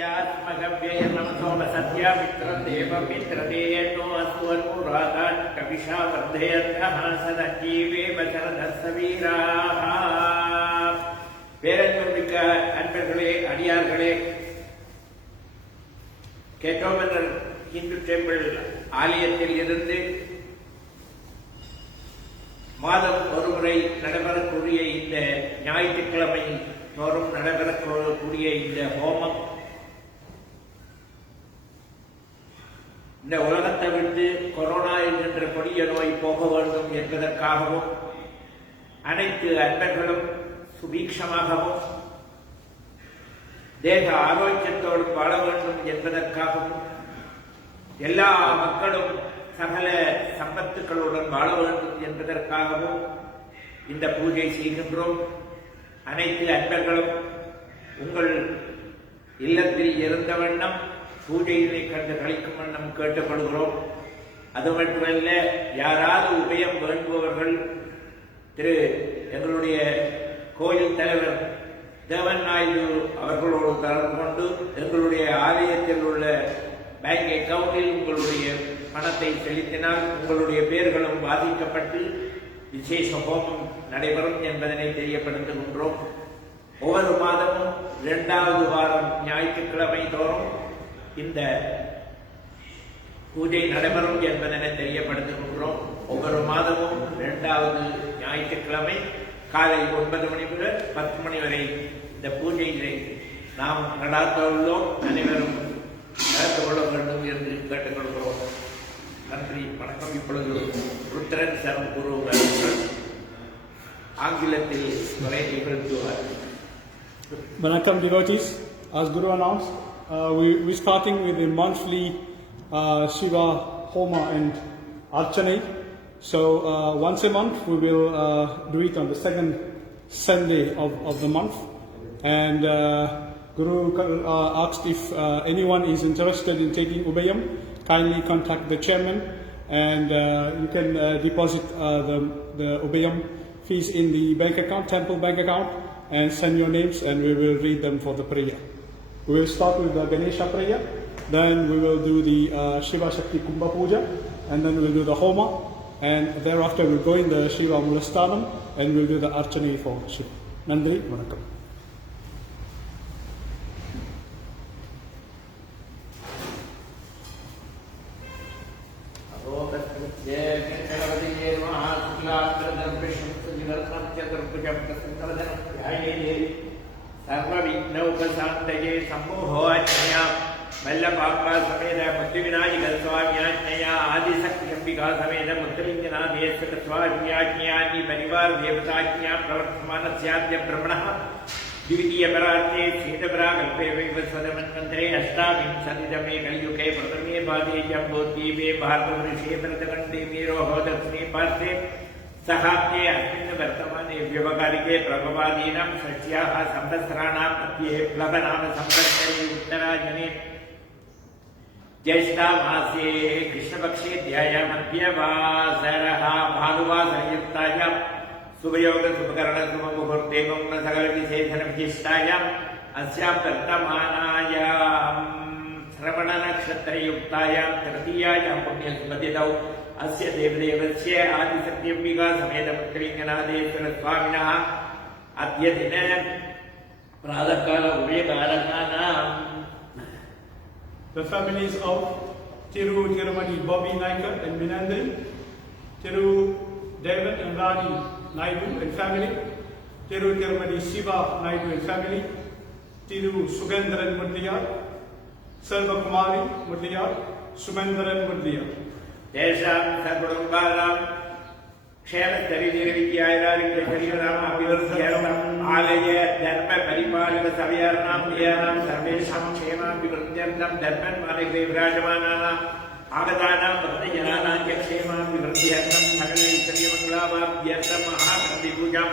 तस्यात्मगव्यय नमसोम सत्यामित्रं देवमित्रदेयन्नो अस्वनुरागान् कविषा वर्धयन्तः सदा जीवे वचनधर्सवीराः. பேரன்புமிக்க அன்பர்களே, அடியார்களே, கேட்டோமன்னர் இந்து டெம்பிள் ஆலயத்தில் இருந்து மாதம் ஒருமுறை நடைபெறக்கூடிய இந்த ஞாயிற்றுக்கிழமை தோறும் நடைபெறக்கூடிய இந்த ஹோமம் இந்த உலகத்தை விட்டு கொரோனா என்கின்ற கொடிய நோய் போக வேண்டும் என்பதற்காகவும் அனைத்து அன்பர்களும் சுபீட்சமாகவும் தேக ஆரோக்கியத்தோடு வாழ வேண்டும் என்பதற்காகவும் எல்லா மக்களும் சகல சம்பத்துக்களுடன் வாழ வேண்டும் என்பதற்காகவும் இந்த பூஜை செய்கின்றோம். அனைத்து அன்பர்களும் உங்கள் இல்லத்தில் இருந்த வண்ணம் பூஜையினை கண்டு கழிக்கும் வண்ணம் கேட்டுக்கொள்கிறோம். அது மட்டுமல்ல, யாராவது உபயம் வேண்டுபவர்கள் திரு எங்களுடைய கோயில் தலைவர் தேவன் நாயுடு அவர்களோடு தொடர்பு கொண்டு எங்களுடைய ஆலயத்தில் உள்ள பேங்க் அக்கவுண்டில் உங்களுடைய பணத்தை செலுத்தினால் உங்களுடைய பெயர்களும் பாதிக்கப்பட்டு விசேஷ ஹோமம் நடைபெறும் என்பதனை தெரியப்படுத்துகின்றோம். ஒவ்வொரு மாதமும் 2வது வாரம் ஞாயிற்றுக்கிழமை தோறும் இந்த பூஜை நடைபெறும் என்பதனை தெரியப்படுத்துகின்றோம். ஒவ்வொரு மாதமும் 2வது ஞாயிற்றுக்கிழமை காலை 9 மணி முதல் 10 மணி வரை இந்த பூஜைகளை நாம் நடாத்த உள்ளோம். அனைவரும் கலந்து கொள்ள வேண்டும் என்று கேட்டுக்கொள்கிறோம். நன்றி, வணக்கம். இப்பொழுது ருத்ரன் சரம் குரு ஆங்கிலத்தில் உரை நிகழ்த்துவார். Vanakkam devotees, as Guru announced, we're starting with the monthly Shiva Homa and Archana. So once a month we will do it on the second Sunday of the month. And Guru asked if anyone is interested in taking Ubayam, kindly contact the chairman and you can deposit the Ubayam fees in the bank account, temple bank account, and send your names and we will read them for the prayer. We will start with the Ganesha prayer, then we will do the Shiva Shakti Kumbha Puja, and then we'll do the Homa, and thereafter we'll go in the Shiva Mulastanam and we'll do the Archana for Shiva. Nandri, Vanakkam. सर्वविघ्नौपशान्तये सम्मोहाज्ञया मल्लपाम्बा समेत मुक्तिविनायक स्वाम्याज्ञया आदिशक्त्यम्बिका समेत मुक्तलिङ्गनाथेश्वर स्वाम्याज्ञयानि परिवार देवताज्ञा प्रवर्तमानस्याद्य ब्रह्मणः द्वितीयपरार्थे शीतपराकल्पे वैवस्वतमन्वन्तरे अष्टाविंशतितमे कलियुगे प्रथमे पादे जम्बोद्वीपे भारतवर्षे भरतखण्डे मेरोः दक्षिणे पार्श्वे सहाब्दे अस्मिन् वर्तमाने व्यवहारिके प्रभवादीनां षष्ट्याः संवत्सराणां मध्ये प्लवनाम संवत्सरे उत्तरायणे ज्येष्ठामासे कृष्णपक्षे ध्याया मध्यवासरः भानुवासरयुक्तायां शुभयोग शुभकरण शुभमुहूर्ते मौन सकल विशेषण विशिष्टायाम् अस्यां वर्तमानायां श्रवण नक्षत्रयुक्तायां तृतीयायां पुण्यस्मृतितौ अस्य देवदेवस्य आदिशक्त्यम्बिका समेत मुक्तलिङ्गनाथेश्वर स्वामिनः अद्य दिने प्रातःकाल उभयकारकानाम्. The families of Thiru Tirumadi Bobby Naikar and Minandri, Thiru David and Rani Naidu and family, Thiru Tirumadi Shiva Naidu and family, Thiru Sugendran Mudliyar, Selva Kumari Mudliyar, Sumendran Mudliyar. तेषां सर्वकुटुम्बानां क्षेमस्थैर्यविद्यायारोग्यशरीराणाम् अभिवृद्ध्यर्थम् आलय धर्म परिपालक सभयानां क्रियाणां सर्वेषां क्षेमाभिवृद्ध्यर्थं धर्मन्मार्गे विराजमानानाम् आगतानां भक्तजनानां च क्षेमाभिवृद्ध्यर्थं सकलैश्वर्यमङ्गलाभाभ्यर्थं महागणपतिपूजां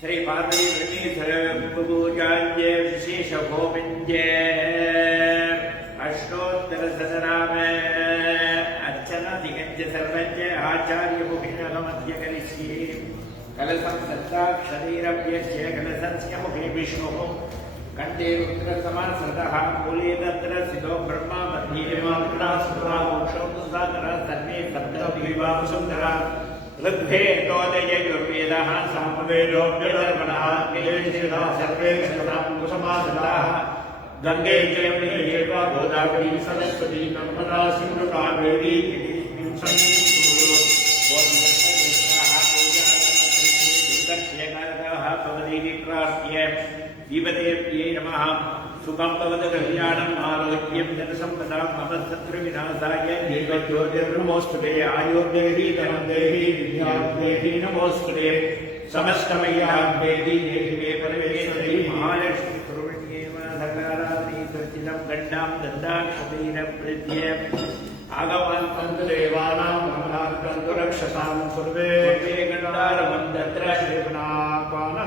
श्री पार्वती पूजाञ्च विशेष होमञ्च अष्टोत्तरशतनाम अर्चना दिगंज सर्वज्ञ आचार्य मुखिनमध्य कलिष्ये कलशं सत्ताक्षरीरभ्यस्य कलशस्य मुखे विष्णुः कंठे रुद्रसमाश्रितः मूले तत्र स्थितो ब्रह्मा मध्ये मात्रा सुरा मोक्षो सागरः सर्वे सप्तद्वीपा सुन्दरः ऋग्भे तोदययुर्वेदः सामवेदोऽभ्यदर्पणः वेदेशिरः सर्वे समासदाः गंगे च यमुने चैव गोदावरी सरस्वती नर्मदा सिन्धु कावेरी विपदेभ्ये नमः सुखं भवतु कल्याणम् आरोग्यं जनसम्पदां मम शत्रुविनाशाय देवज्योतिर्नमोऽस्तुते आयुर्देहि धनं देहि विद्यां देहि नमोऽस्तुते समस्तमय्यां देहि देहि मे परमेश्वरी महालक्ष्मी सर्वण्येव सकारावती सच्चिदं गण्डां दन्दां कपीरप्रत्य आगमन्तं देवानां ममनार्थं तु रक्षसां सर्वे गण्डारवं तत्र श्रीपनापानलाञ्जनं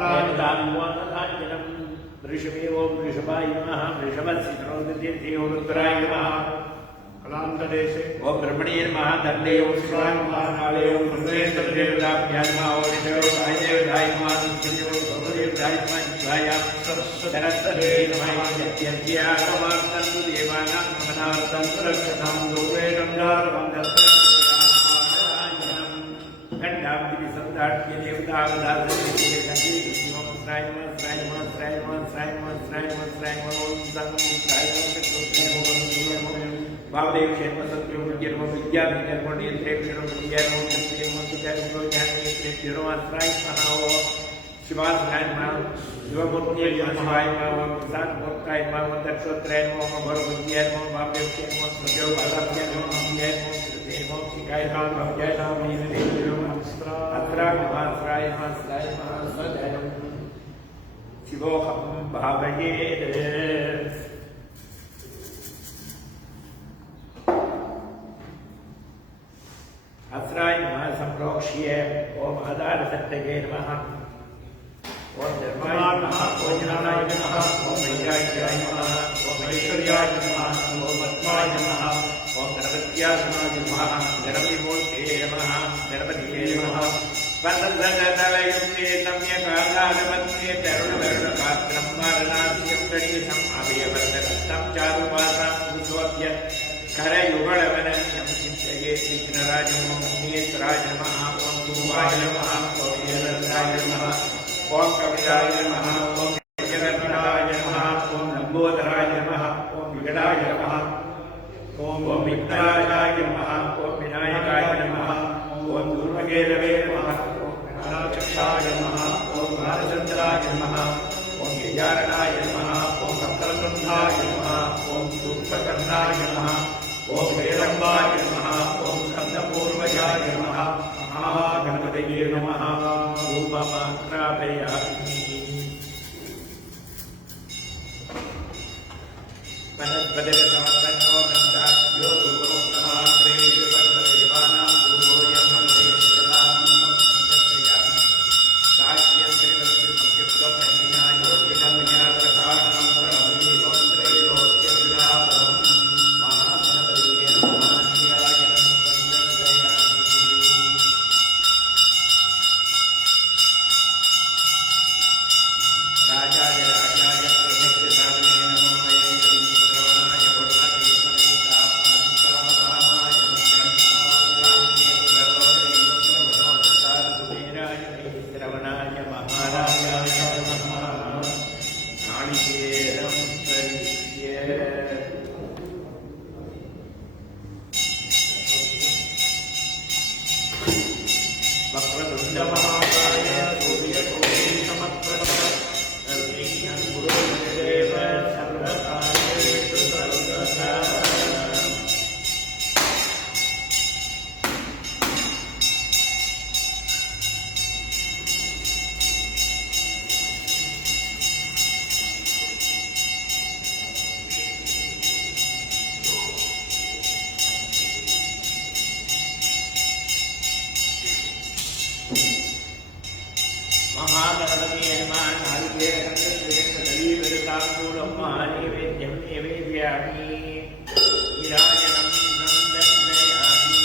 वृषभेवो वृषभाय नमः वृषभस्थितौ रुद्राय नमः कलान्तदेशे ओम ब्रह्मणे नमः दण्डे ओम शिवाय नमः काले ओम ब्रह्मेन्द्रदेवताभ्यां नमः ओम विष्णुदेवाय देवताय नमः देवताय नमः शिवाय सरस्वते नमः यज्ञागमार्थं देवानां ममनार्थं रक्षतां लोके गङ्गारवं तत्र गण्डां संदाट्य देवतावदासने वावदेव क्षेम सत्यो विद्यर्म विद्या विद्यर्म नियंत्रेक्षण विद्यर्म संस्कृतिम सुचारुको ज्ञानेत्रेभ्यो आश्राय महाओ शिवासनाय नमः शिवमूर्तिये शिवाय नमः विशालमूर्ताय नमः दक्षोत्राय नमः भरभुज्याय नमः वावदेव क्षेम सत्यो बालाभ्याय नमः अम्याय नमः श्रुते नमः शिखाय नमः भवजाय नमः नीलदेव्यो नमः अत्राय नमः आश्राय नमः आश्राय नमः सदाय शिवोऽहं भावयेत् अस्राय नमः संप्रोक्ष्य ओम आधारसत्तये नमः ओम धर्माय नमः ओम ज्ञानाय नमः ओम वैराग्याय नमः ओम ऐश्वर्याय नमः ओम पद्माय नमः ओम गणपत्यासनाय नमः गणपतिमूर्तये नमः गणपतिये नमः वन्दनतलयुक्ते नम्यकालानवन्ये तरुणवरुणगात्रं वारणास्यं गणेशम् अभयवर्धकस्तं चारुपासां कुसोऽद्य करयुगळवनन्यं चिन्तयेत् विघ्नराजं नेत्राय नमः ॐ धूमाय नमः ॐ वीरभद्राय नमः ॐ कविताय नमः ॐ जगन्नाथाय नमः ॐ लम्बोदराय नमः ॐ विकटाय नमः ॐ विघ्नराजाय नमः ॐ विनायकाय नमः ॐ दुर्मकेरवे नमः ॐ गणाचक्षाय नमः ॐ बालचन्द्राय नमः ॐ गजाननाय नमः ॐ वक्रतुण्डाय नमः ॐ सूक्ष्मकर्णाय नमः ॐ हेरम्बाय नमः ॐ स्कन्दपूर्वजाय नमः महागणपतये नमः धूपमाग्रापयामि वनस्पतिर्समर्पणो गन्धाढ्यो धूपो नमाग्रे सर्वदेवानां धूपोऽयं मन्त्रेश्वरां समर्पयामि साक्ष्यं त्रिवर्षसंयुक्तं मन्दिनायोगिनं ज्ञानप्रधानं प्रणमदीपं त्रैलोक्यविलापम् महागणपतये नमः ध्यायनं वन्दयामि राजाय राजाय प्रभृतिसाधने नमो मये श्रीश्रवणाय पुण्यते समेतात्मन्तामाय मुख्यन्ताय श्रवणाय महाराजाय नमः नालिकेरं परिष्य वक्रतुण्डमहाकाय सूर्यकोटि समप्रभ निर्विघ्नं कुरु देव सर्वकार्येषु सर्वदा महागणपतये नमः नारिकेलं दलीवृताङ्गूलं महानैवेद्यं निवेदयामि नीराजनं दर्शयामि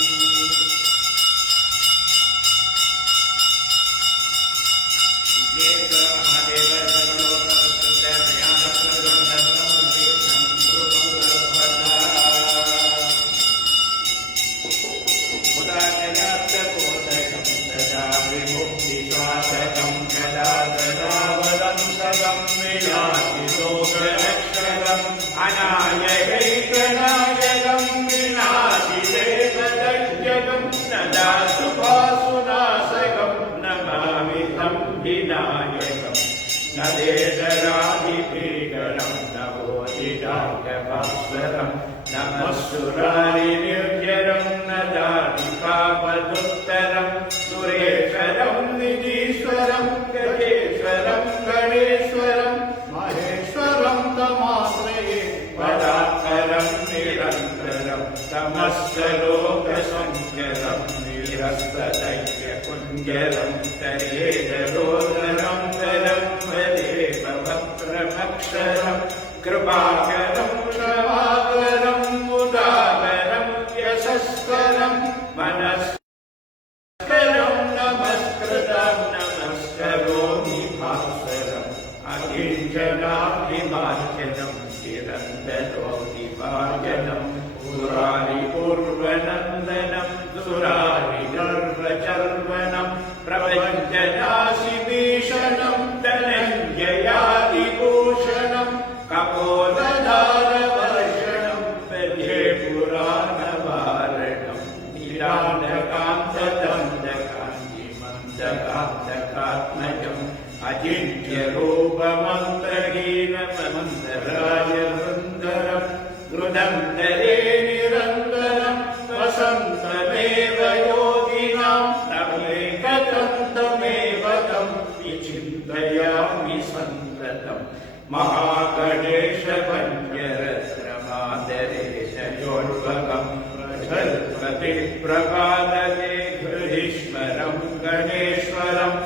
विघ्नेश्वर महादेव सर्वलोकसंस्थानया विनायकम् नवेदरादिभीकरं नवोदिडाङ्गभास्वरं नमस्सुरारिनिर्जरं नदादिकापदुत्तरं सुरेश्वरं निधीश्वरं गजेश्वरं गणेश्वरं महेश्वरं तमाश्रये परात्परं निरन्तरं तमस्तलोकसंख्यरं निरस्तदैत्यकुञ्जरं तरेदरोदरं तरं वदेवक्त्रमक्षरं कृपाकरं क्षमाकरं मुदाकरं यशस्करं मनस्करं नमस्कृतं नमस्करोमि भास्वरम् अकिञ्चनाभिमार्जनं चिरन्तरोऽधिभाजनं पुरारिपूर्वनन्दनं सुरारिगर्वचर्वनं प्रपञ्चनाशिभीषणं धनञ्जयादिभूषणं कपोलधारवर्षणं पद्ये पुराणवारणं नीलाण्डकान्तदण्डकाञ्जिमन्दकान्तकात्मजम् अचिन्त्यरूपमन्त्रहीनमन्दराजवृन्दरं गृदन्तरे निरन्तरं वसन्तमेव योगिनां तमेकदन्तमेव तं विचिन्तयामि सन्ततं महागणेश पञ्चरत्नमादरेश योर्वकं प्रजल्पति प्रपादते हृदीश्वरं गणेश्वरम्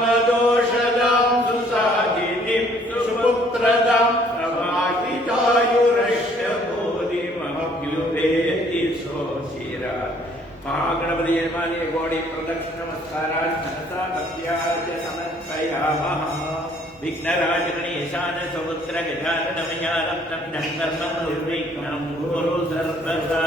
अरोगदामदोषदां सुसाधिनीं सुपुत्रदां समाहितायुरस्य बोधिमभ्युपेति सोचिरा महागणपति यजमाने गौड़ी प्रदक्षिण नमस्कारान् मनसा भक्त्या समर्पयामः विघ्नराज गणेशान समुद्र गजाननमयानं तं धर्मं निर्विघ्नं कुरु सर्वदा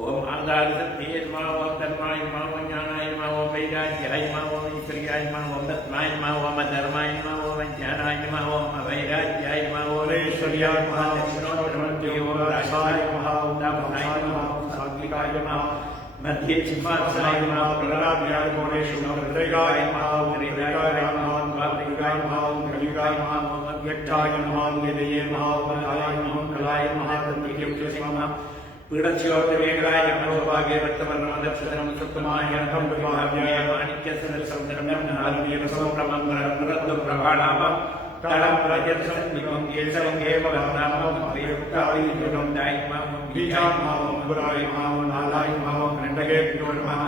ओम आंगारसत्ये नमः ओम धर्माय नमः ओम ज्ञानाय नमः ओम वैराग्याय नमः ओम ईश्वर्याय नमः ओम दत्माय नमः ओम धर्माय नमः ओम ज्ञानाय नमः ओम वैराग्याय नमः ओम ईश्वर्याय नमः ओम दक्षिणोत्तरमध्ये ओम राजाय नमः ओम दामनाय नमः ओम सात्विकाय नमः मध्ये चिन्मात्साय नमः प्रलाभ्याय नमः हृदयाय नमः ओम हृदयाय नमः ओम वात्रिकाय नमः ओम कलिकाय नमः ओम व्यक्ताय नमः ओम निधये नमः ओम कलाय नमः कलाय नमः तन्मय्यं नमः पीडस्योर्वेगाय मनोभागे वर्तमानदक्षरं सुत्तमाय अहं विभाव्याय माणिक्यसरसंधनं नादीय समप्रमंगरं प्रभाणाम तलं प्रजत्सं निमं केशवं एव वर्णामं प्रयुक्ताय युगं दायिमां बीजामां पुराय मां नालाय मां खण्डगे नमः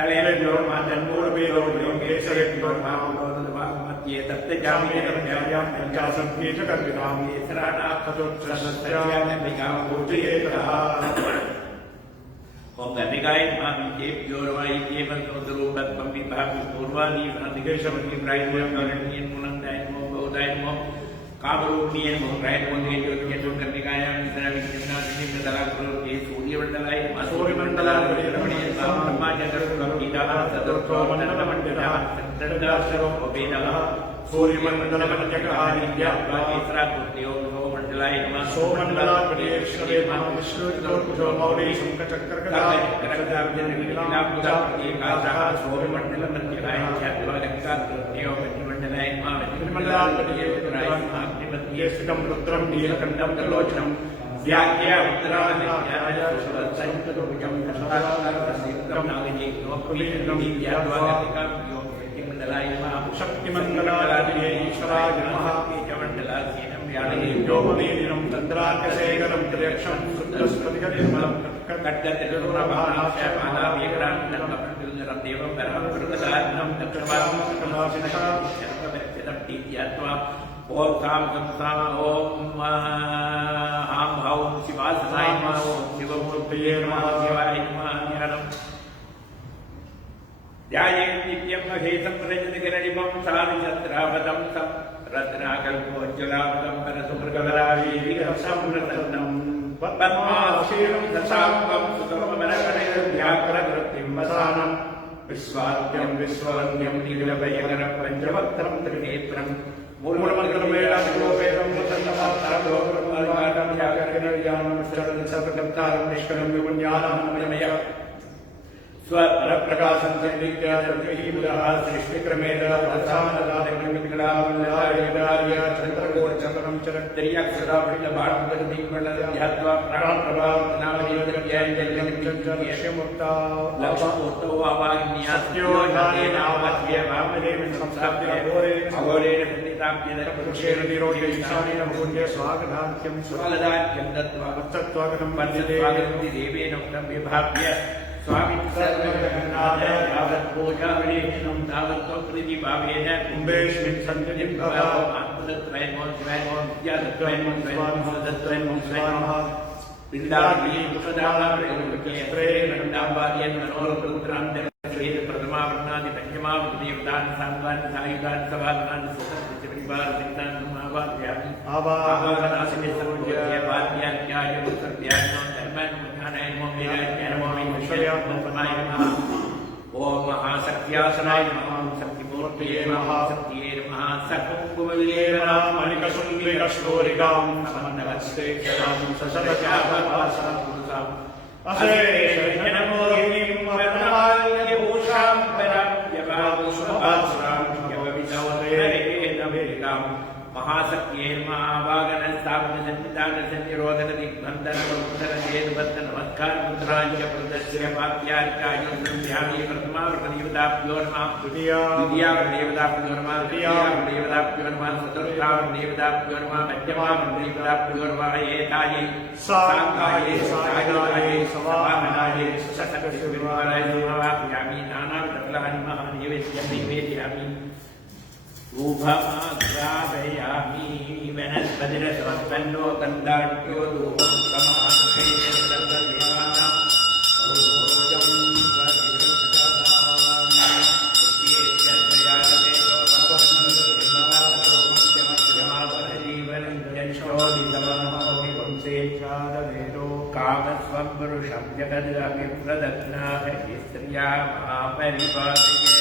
तलेन नमः तन्मूलवेदो केशवे नमः ये तत्त्वजामे तत्त्वजाम पंचासंख्येच कर्मिणां येसराणाखतोत्सहस्रस्यां निगाम पूजयेतः ओम गणिकाय नमः विद्योर्वाय देवन्तोदरूपत्वं विभागि पूर्वादि अधिकेशवति प्रायद्वयं मुनन्दाय नमो बौद्धाय नमो कामरूपिणे नमो प्रायद्वये ज्योतिषं गणिकायां विद्याविज्ञानानि प्रदलाकुरुते सूर्यमण्डलाय नमः सूर्यमण्डलाय नमः ब्रह्माचन्द्रकुलपीठः चतुर्थोमण्डलमण्डलः चन्द्रदासरोपेदः सूर्यमण्डलमण्डलकादित्यात्मातीसराकृत्यो सोमण्डलाय नमः सोमण्डलापदेश्वरे नमः विष्णुर्दोर्कुशो मौली शङ्खचक्रगदाविजयनीलाम्बुजाप्रतीकाशः सूर्यमण्डलमध्यकाय ख्यात्वादक्षाकृत्यो मण्डलाय नमः विष्णुमण्डलापदेश्वराय नमः अग्निमध्ये स्थितं रुद्रं नीलकण्ठं त्रिलोचनं व्याख्यामुद्रादित्याय सुरसंयुतभुजं दशावतारसिद्धं नागजीवोपवीतं दिव्याद्वागतिकाभ्यो मण्डलाय नमः शक्तिमण्डलादिये ईश्वराय नमः कीचमण्डलाधीनं व्याळीयोपवीतं तन्द्रार्कशेखरं त्र्यक्षं शुद्धस्फटिकनिर्मलं कट्टतिरुप्रभानाक्षमालाभीकरान्नं देवं परमं प्रदानं दक्षवामकलाशिनः शर्वव्यक्तिदं तीत्यात्वा ओम काम संसाम ओम आम भाव शिवासनाय नमः ओम शिवमूर्तये नमः शिवाय नमः ध्यानम् ध्यायेत् नित्यं महेशं रजतकिरणिमं सारिचन्द्रावतं तं रत्नाकल्पोज्ज्वलावतं परसुमृगवरावीविहंसं प्रसन्नं पद्माशीलं दशाङ्गं सुतममनकणैर्व्याघ्रकृतिं वसानं विश्वाद्यं विश्ववन्द्यं नीलभयकरं पञ्चवक्त्रं त्रिनेत्रं मूलमन्त्रमेलाशिलोपेदं प्रसन्नमात्रं व्याकरणज्ञानं सर्वकर्तारं निष्कलं विपुण्यानामयमय स्वप्रकाशं चन्द्रिक्यादर्भिः सृष्टिक्रमेण प्रधानदादिकलावल्लार्य चन्द्रकोटचन्द्रं चरक्तिर्यक्षराभिलभाटुकर्मिकलध्यात्वा प्राणप्रभावनामदेवदत्याञ्जलिमुक्ता लक्ष्मूर्तौ आवाग्न्यास्यो नामेनावध्य वामदेवं संस्थाप्य अघोरेण पुण्यताप्यदपुरुषेण निरोध्य ईशानेन भून्य स्वागताख्यं स्वागताख्यं दत्त्वा वत्सत्वागतं वन्दे देवेन उक्तं विभाव्य स्वामी सर्वजगन्नाथ तावत् पूजाविधिं तावत् त्वकृति भावेन कुम्भेष्मिन् सन्निधिं भवामो आत्मदत्त्वयं स्वयं विद्यादत्त्वयं स्वयं स्वाहा पिण्डाग्नि पुष्पदानामृतस्त्रे नन्दाम्बाद्यन् मनोरुद्रान्तरेण प्रथमावर्णादि पञ्चमावृतिदेवतान् सान्वान् सायुधान् सभागणान् सततचिरिवारसिद्धान् समावाद्यामि आवाहनासिने सर्वज्ञ वाद्यान्त्याय सर्व्यान्नो धर्मान् मुञ्ஞானாय नमो वीराय नमो विश्वव्यापनाय नमः ओम महाशक्त्यासनाय नमः शक्तिमूर्तये महाशक्तिये नमः सककुंभविले नमः मणिकशुम्बिकशोरिकां समन्नवत्से सदां ससदचापवासां पुरुषां अशेषजनमोहिनीं वरमाल्यभूषां पराभ्यवापुष्पवासुरां यवविदवरेणवेदिकां महाशक्तिये नमः आवागनस्थापनसन्निधानसन्निरोधनदिग्बन्धनवन्दनवेदबन्ध नमस्कार मुद्राञ्च प्रदर्श्य वाक्यार्कायुध्यामि प्रथमावर्तदेवताभ्यो नमः द्वितीयावर्तदेवताभ्यो नमः तृतीयावर्तदेवताभ्यो नमः चतुर्थावर्तदेवताभ्यो नमः पञ्चमावर्तदेवताभ्यो नमः एतायै साङ्गायै सायुधायै सवाहनायै सशक्तिविद्वाराय नमः नानाविधफलानि महानैवेद्यं निवेदयामि ऊभमाग्रापयामि वनस्पतिरसमत्पन्नो गन्धाढ्यो धूपं समानकैर्देवानां रोजं कामस्वं पुरुषं जगदभिप्रदग्नाः स्त्रिया महापरिपालये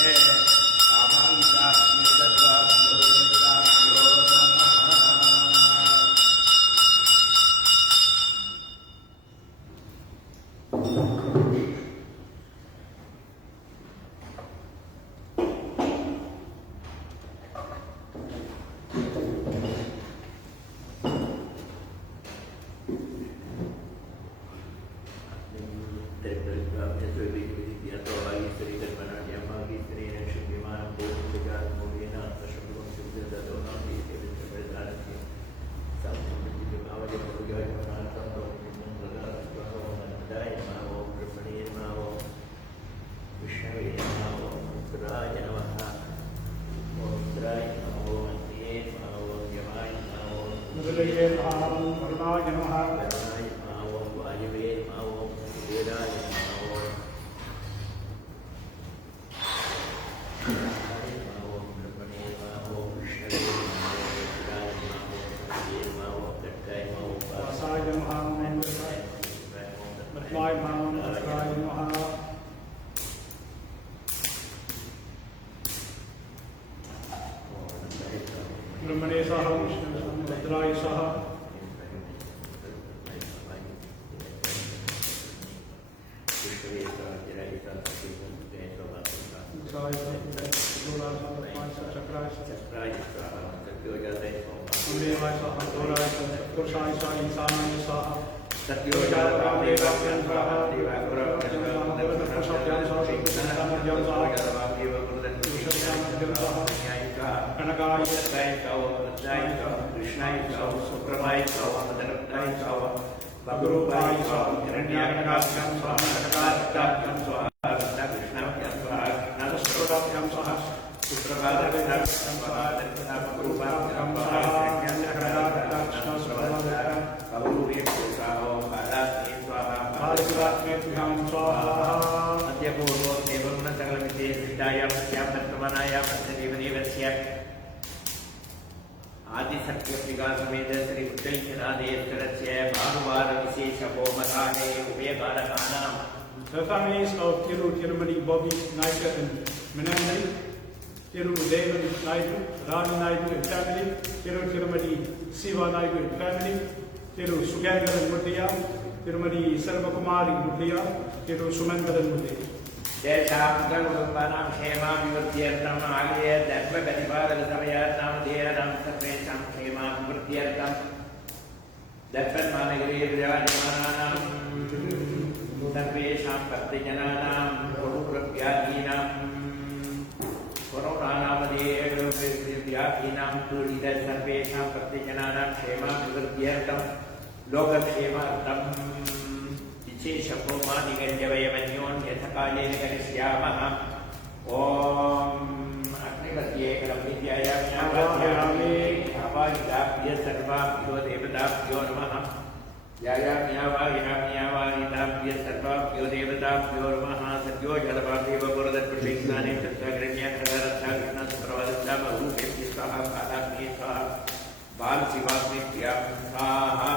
वर्तमानायामस्यां वर्तमानायामस्य देवदेवस्य आदिसत्यपिकासमेत Shri उच्चैश्वरादेश्वरस्य भानुवारविशेषहोमकाले उभयकारकानां The families of Thiru Tirumani Bobby Naidu and Menandai, Thiru Devan Naidu, Rani Naidu and family, Thiru Tirumani Siva Naidu and family, Thiru Sugandaran Mudriya, Tirumani Sarvakumari Mudriya, Thiru Sumandaran Mudriya. तेषां सर्वकुटुम्बानां क्षेमाभिवृद्ध्यर्थम् आगत्य धर्मगतिपालकसमयानां देयानां सर्वेषां क्षेमाभिवृद्ध्यर्थं दर्शनमानगिरे विराजमानानां सर्वेषां भक्तजनानां कोरोनाव्याधीनां कोरोनानामधेयव्याधीनां पीडित सर्वेषां भक्तजनानां क्षेमाभिवृद्ध्यर्थं लोकक्षेमार्थं विशेषहोमादिगण्यवयमन्योन्यथकालेन करिष्यामः। ॐ अग्निमध्ये कलमित्यायाम्यावाहयामि आवाहिताभ्यः सर्वाभ्यो देवताभ्यो नमः। यायाम्यावाहयाम्यावाहिताभ्यः सर्वाभ्यो देवताभ्यो नमः। सद्यो जलपादेव पुरदत्पुष्पैस्नाने तत्त्वग्रण्यकरदत्ताकृष्णसुप्रवदत्ता बहुभेभ्यः स्वाहा कालाग्ने स्वाहा बालशिवाग्नेभ्यः स्वाहा।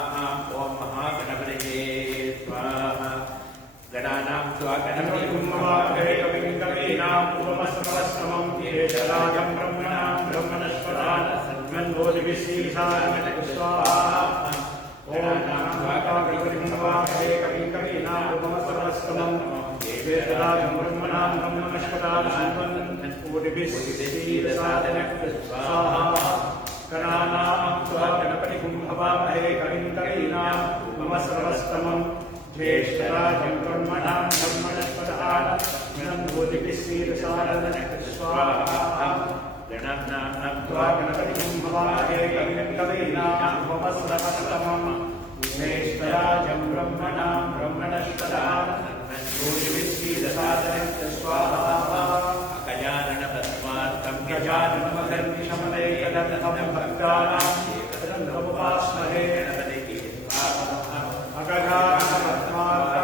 ॐ महागणपतये स्वाहा। गणानां स्वागणपतिं कविं कवीनां पूर्वमस्मरस्तमं कीर्तराजं ब्रह्मणां ब्रह्मणस्पदान् सन्मन्वोदिभिः स्वाहा। गणानां स्वागणपतिं कविं कवीनां पूर्वमस्मरस्तमं कीर्तराजं ब्रह्मणां ब्रह्मणस्पदान् सन्मन्वोदिभिः स्वाहा। गणानां स्वागणपतिं कविं कवीनां पूर्वमस्मरस्तमं ज्येष्ठराजं ब्रह्मणां ब्रह्मणस्पदान् सन्मन्वोदिभिः स्वाहा। गणानां स्वागणपतिं कविं कवीनां पूर्वमस्मरस्तमं ज्येष्ठराजं ब्रह्मणां ब्रह्मणस्पदान् सन्मन्वोदिभिः स्वाहा। गजाननपद्मार्कं गजाननमहर्निशमनैकदन्तं भक्तानां एकदन्तमुपास्महे गणपतये स्वाहा। अगजाननपद्मार्कं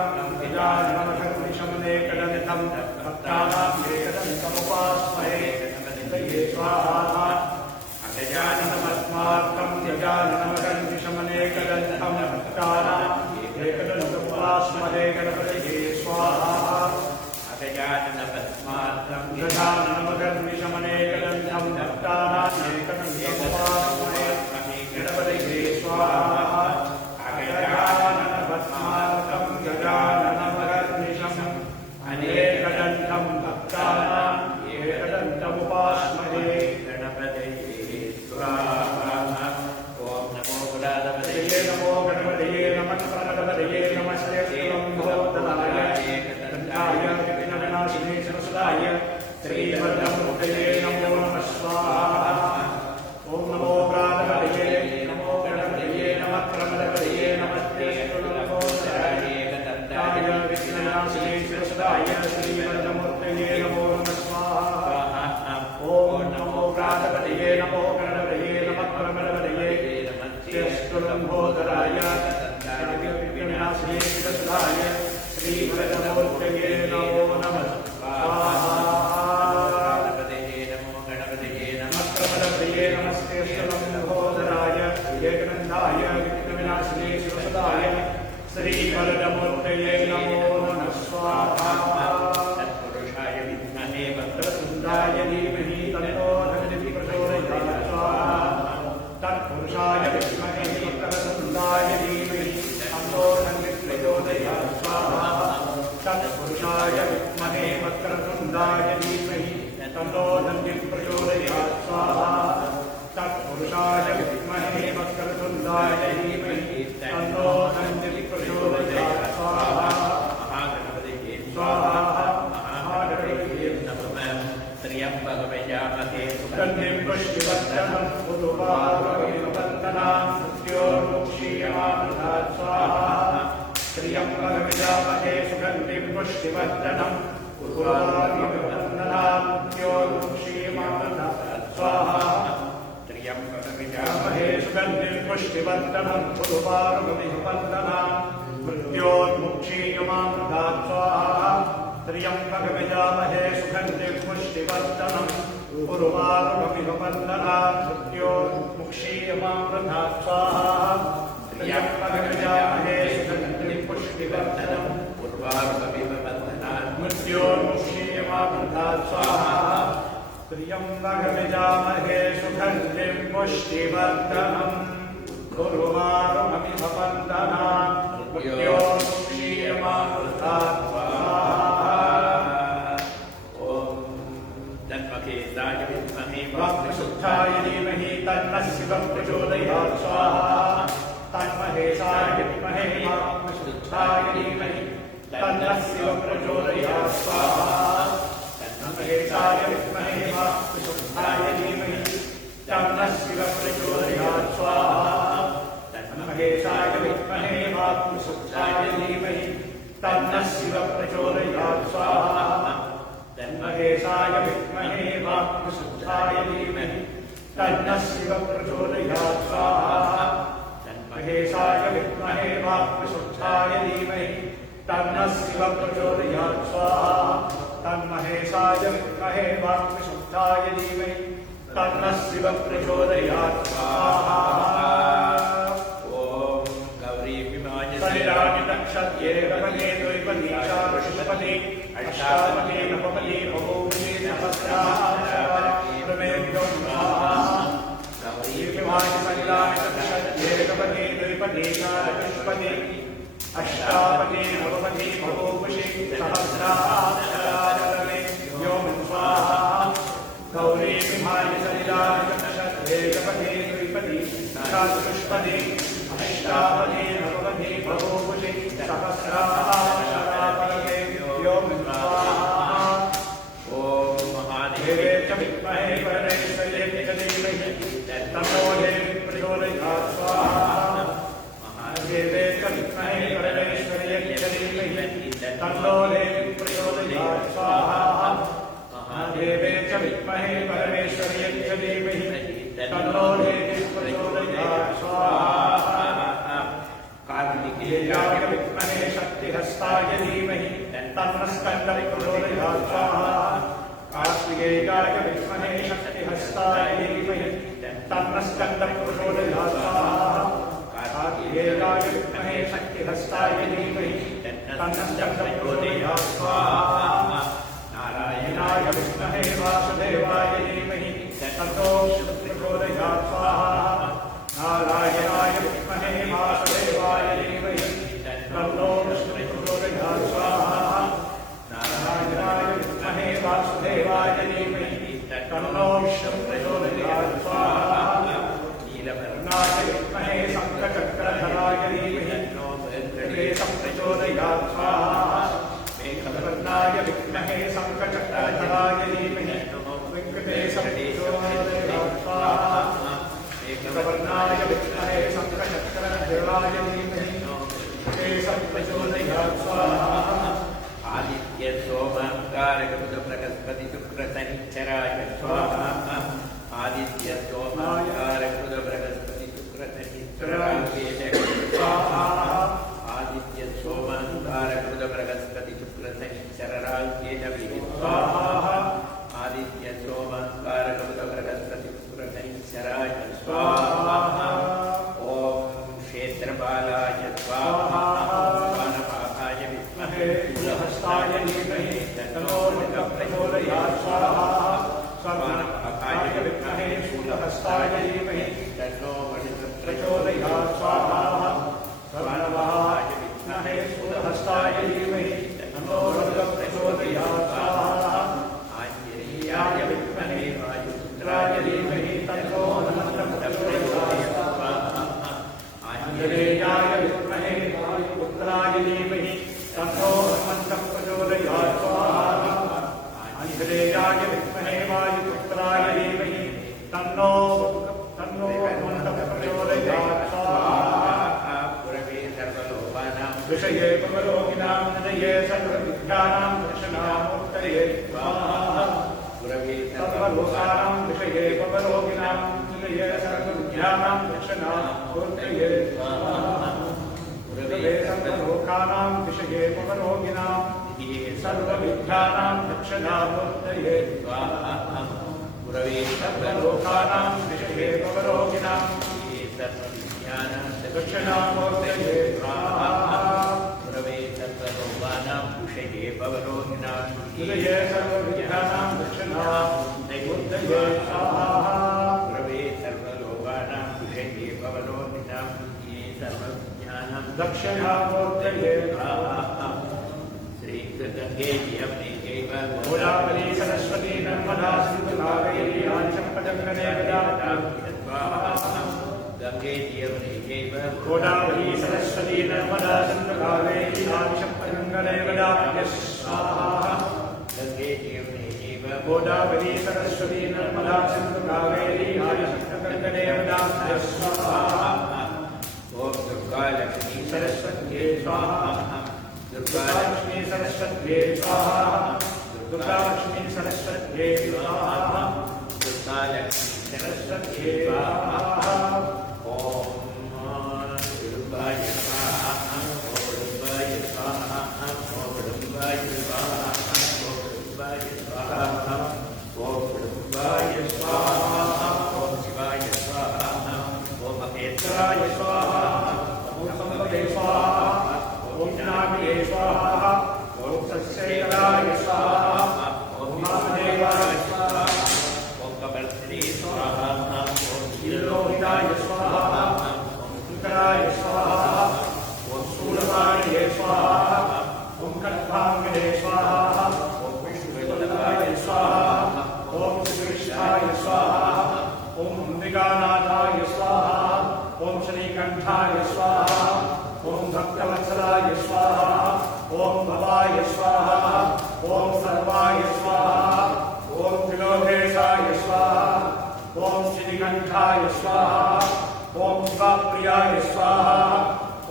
गजाननमहर्निशमनैकदन्तं भक्तानां एकदन्तमुपास्महे गणपतये स्वाहा। अगजाननपद्मार्कं गजाननमहर्निशमनैकदन्तं भक्तानां एकदन्तमुपास्महे गणपतये स्वाहा। गजाननपद्मार्कं गजाननमहर्निशमनैकदन्तं भक्तानां एकदन्तमुपास्महे गणपतये स्वाहा। गजाननपद्मार्कं गजाननमहर्निशमनैकदन्तं भक्तानां एकदन्तमुपास्महे गणपतये स्वाहा। ॐ नमो गणाधिपतये नमो गणपतये नमः गणपतये नमस्ते शम्भोतलाय एकदन्ताय विघ्नविनाशिने सरस्वताय श्रीवरदमूर्तये नमो नमः स्वाहा। ॐ नमो गणाधिपतये नमो गणपतये नमः गणपतये नमस्ते शम्भोतलाय एकदन्ताय विघ्नविनाशिने सरस्वताय श्रीवरदमूर्तये नमो नमः स्वाहा। ॐ नमो गणाधिपतये नमो गणपतये नमः गणपतये नमस्ते शम्भोतलाय विघ्नविनाशिने सरस्वताय श्रीवरदमूर्तये नमो नमः स्वाहा। गणपतये नमो गणपतये नमः गणपतये नमस्ते शम्भोतलाय एकदन्ताय विघ्नविनाशिने सरस्वताय श्रीवरदमूर्तये नमो नमः स्वाहा। तत्पुरुषाय विद्महे वक्रतुण्डाय धीमहि तन्नो धन्वन्तरि प्रचोदयात् स्वाहा। तत्पुरुषाय विद्महे वक्रतुण्डाय धीमहि तन्नो धन्वन्तरि प्रचोदयात् स्वाहा। तत्पुरुषाय विद्महे वक्रतुण्डाय धीमहि तन्नो धन्वन्तरि प्रचोदयात् स्वाहा। तत्पुरुषाय विद्महे वक्रतुण्डाय धीमहि तन्नो धन्वन्तरि प्रचोदयात् स्वाहा। महागणपतये स्वाहा। महागणपतये नमः। त्र्यम्बकमजामहे सुगन्धिं पुष्टिवर्धनं पुरुवारुकविवन्दनां मृत्योर्मुक्षीयमामृतात् स्वाहा। त्र्यम्बकमजामहे सुगन्धिं पुष्टिवर्धनं पुरुवारुकविवन्दनां मृत्योर्मुक्षीयमामृतात् स्वाहा। त्र्यम्बकमजामहे सुगन्धिं पुष्टिवर्धनं पुरुवारुकविवन्दनां मृत्योर्मुक्षीयमामृतात् स्वाहा। त्र्यम्बकमहे सुगन्धिं पुष्टिवर्धनम् उर्वारुकमिव वन्दनात् मृत्योर्मुक्षीयमामृता स्वाहा त्र्यम्बकमहे सुगन्धिं पुष्टिवर्धनम् उर्वारुकमिव वन्दनात् मृत्योर्मुक्षीयमामृता स्वाहा त्र्यम्बकमहे सुगन्धिं पुष्टिवर्धनम् उर्वारुकमिव वन्दनात् मृत्योर्मुक्षीयमामृता स्वाहा वाक्शुद्धाय धीमहि तन्नः शिवः प्रचोदयात् स्वाहा तन्महेशाय विद्महे वाक्शुद्धाय धीमहि तन्नः शिवः प्रचोदयात् स्वाहा तन्महेशाय विद्महे वाक्शुद्धाय धीमहि तन्नः शिवः प्रचोदयात् स्वाहा तन्महेशाय विद्महे वाक्शुद्धाय धीमहि तन्नः शिवः प्रचोदयात् स्वाहा तन्महेशाय विद्महे वाक्शुद्धाय धीमहि तन्नः शिवः प्रचोदयात् स्वाहा तन्महेशाय विद्महे वाक्शुद्धाय धीमहि तन्नः शिवः प्रचोदयात् स्वाहा तन्महेशाय विद्महे वाक्शुद्धाय धीमहि तन्नः शिवः प्रचोदयात् स्वाहा शरीराणि नक्षत्रे रमणे द्वैपदीशा ऋषभपदे अष्टापदे नवपदे बहुपदे सहस्रामेभ्यो नमः शरीराणि नक्षत्रे रमणे द्वैपदीशा ऋषभपदे अष्टापदे नवपदे बहुपदे सहस्रामेभ्यो स्वाहा गौरी विमानि शरीराणि नक्षत्रे रमणे द्वैपदीशा ऋषभपदे अष्टापदे नवपदे बहुपदे सहस्रामेभ्यो स्वाहा ओम महादेवे च विद्महे परमेश्वरे च धीमहि तन्नो देवी प्रचोदयात् स्वाहा महादेवे च विद्महे परमेश्वरे च धीमहि तन्नो देवी प्रचोदयात् स्वाहा महादेवे च विद्महे परमेश्वरे च धीमहि तन्नो देवी प्रचोदयात् स्वाहा कार्तिकेयाय विद्महे शक्तिहस्ताय धीमहि तन्नः स्कन्दः प्रचोदयात् स्वाहा कार्तिकेयाय विद्महे शक्तिहस्ताय धीमहि तन्नः स्कन्दः प्रचोदयात् स्वाहा कार्तिकेयाय विद्महे शक्तिहस्ताय धीमहि तन्नः स्कन्दः प्रचोदयात् स्वाहा नारायणाय विद्महे वासुदेवाय धीमहि तन्नो प्रचोदयात् स्वाहा नारायणाय विद्महे वासुदेवाय धीमहि तन्नो प्रचोदयात् स्वाहा नारायणाय विद्महे वासुदेवाय धीमहि तन्नो प्रचोदयात् स्वाहा नीलवर्णाय विद्महे शङ्खचक्रधराय धीमहि वेङ्कटेशं प्रचोदयात् स्वाहा मेघवर्णाय विद्महे शङ्खचक्रधराय धीमहि वेङ्कटेशं प्रचोदयात् स्वाहा मेघवर्णाय विद्महे शङ्खचक्रधराय धीमहि वेङ्कटेशं प्रचोदयात् स्वाहा आदित्य सोमकारक बुध बृहस्पति शुक्र शनिश्चराय स्वाहा आदित्य सोमकारक बुध बृहस्पति शुक्र शनिश्चराय स्वाहा आदित्य सोमकारक बुध बृहस्पति शुक्र शनिश्चराय स्वाहा आदित्य सोमकारक बुध बृहस्पति शुक्र शनिश्चराय स्वाहा ओम क्षेत्रपालाय स्वाहा वानपाकाय विद्महे शूलहस्ताय धीमहि तन्नो प्रचोदयात् स्वाहा वानपाकाय विद्महे शूलहस्ताय धीमहि तन्नो प्रचोदयात् स्वाहा वानपाकाय विद्महे शूलहस्ताय धीमहि तन्नो प्रचोदयात् स्वाहा आञ्जनेयाय विद्महे वायुपुत्राय धीमहि तन्नो प्रचोदयात् स्वाहा आञ्जनेयाय विद्महे वायुपुत्राय धीमहि तन्नो प्रचोदयात् स्वाहा आञ्जनेयाय विद्महे वायुपुत्राय धीमहि तन्नो प्रचोदयात् स्वाहा पुरवे सर्वलोकानां विषये पवलोकिनां हृदये सर्वविद्यानां दर्शनामूर्तये स्वाहा पुरवे सर्वलोकानां विषये पवलोकिनां हृदये सर्वविद्यानां दर्शनामूर्तये स्वाहा पुरवे सर्वलोकानां विषये पवलोकिनां सर्वविद्यानां दक्षिणामूर्तये स्वाहा गुरवे सर्वलोकानां विषये भवरोगिणां सर्वविज्ञानां दक्षिणामूर्तये स्वाहा गुरवे सर्वलोकानां विषये भवरोगिणां हृदये सर्वविद्यानां दक्षिणामूर्तये स्वाहा गुरवे सर्वलोकानां विषये भवरोगिणां सर्वविज्ञानां दक्षिणामूर्तये स्वाहा श्री गंगे यमुने चैव गोदावरी सरस्वती नर्मदा सिंधु कावेरी आचम्पदङ्गने गंगे यमुने चैव गोदावरी सरस्वती नर्मदा सिंधु कावेरी आचम्पदङ्गने स्वाहा गंगे यमुने चैव गोदावरी सरस्वती नर्मदा सिंधु कावेरी आचम्पदङ्गने स्वाहा ओम दुर्गा लक्ष्मी सरस्वती स्वाहा दुर्गा लक्ष्मी सरस्वती स्वाहा दुर्गा लक्ष्मी सरस्वती स्वाहा दुर्गा लक्ष्मी सरस्वती स्वाहा ओम दुर्गाय स्वाहा ओम दुर्गाय स्वाहा ओम दुर्गाय स्वाहा ओम दुर्गाय स्वाहा ओम दुर्गाय स्वाहा ओम शिवाय स्वाहा ओम महेश्वराय स्वाहा ओम संभवे स्वाहा ओम नागे स्वाहा ओम सस्येकराय स्वाहा ओम महादेवाय स्वाहा ओम कबर्षिणी स्वाहा ओम शीलोहिताय स्वाहा ओम शंकराय स्वाहा ओम शूलपाणये स्वाहा ओम कल्पाङ्गने स्वाहा ओम विष्णुवल्लभाय स्वाहा ओम श्रीकृष्णाय स्वाहा ओम अंबिकानाथाय स्वाहा ओम श्रीकंठाय स्वाहा ओम भक्तवत्सलाय स्वाहा ओम भवाय स्वाहा ओम सर्वाय स्वाहा ओम त्रिलोकेशाय स्वाहा ओम श्रीकंठाय स्वाहा ओम शिवप्रियाय स्वाहा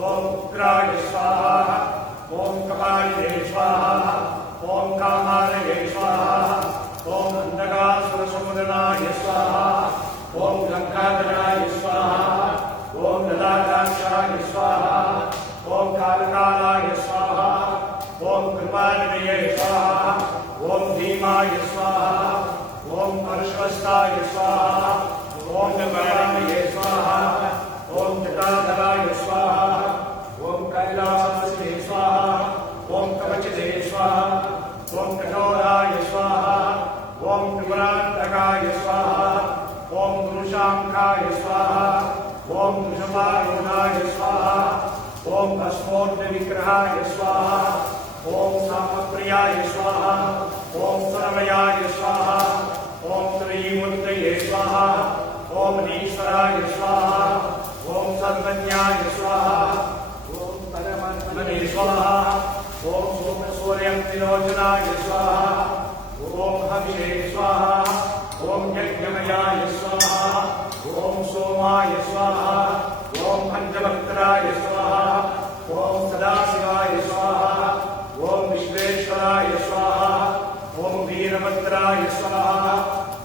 ओम उग्राय स्वाहा ओम कपालिने स्वाहा ओम कामालये स्वाहा ओम अंधकासुरसमुदनाय स्वाहा ओम लंकाधराय स्वाहा ओम ललाटाक्षाय स्वाहा ओम कालकालाय स्वाहा ओम कृपालये स्वाहा ओम भीमाय स्वाहा ओम परश्वस्ताय स्वाहा ओम नमः स्वाहा ओम जटाधराय स्वाहा ओम कैलासवासिने स्वाहा ओम कवचदे स्वाहा ओम कठोराय स्वाहा ओम त्रिपुरान्तकाय स्वाहा ओम पुरुषांकाय स्वाहा ओम वृषभारूढाय स्वाहा ओम भस्मोर्धविग्रहाय स्वाहा ओम सामप्रियाय स्वाहा ओम सर्वयाय स्वाहा ओम त्रिमूर्तये स्वाहा ओम ईश्वराय स्वाहा ओम सर्वज्ञाय स्वाहा ओम परमात्मने स्वाहा ओम सोमसूर्यं त्रिलोचनाय स्वाहा ओम हविषे स्वाहा ओम यज्ञमयाय स्वाहा ओम सोमाय स्वाहा ओम पंचभक्तराय स्वाहा ओम सदाशिवाय स्वाहा ओम विश्वेश्वराय स्वाहा ओम वीरभद्राय स्वाहा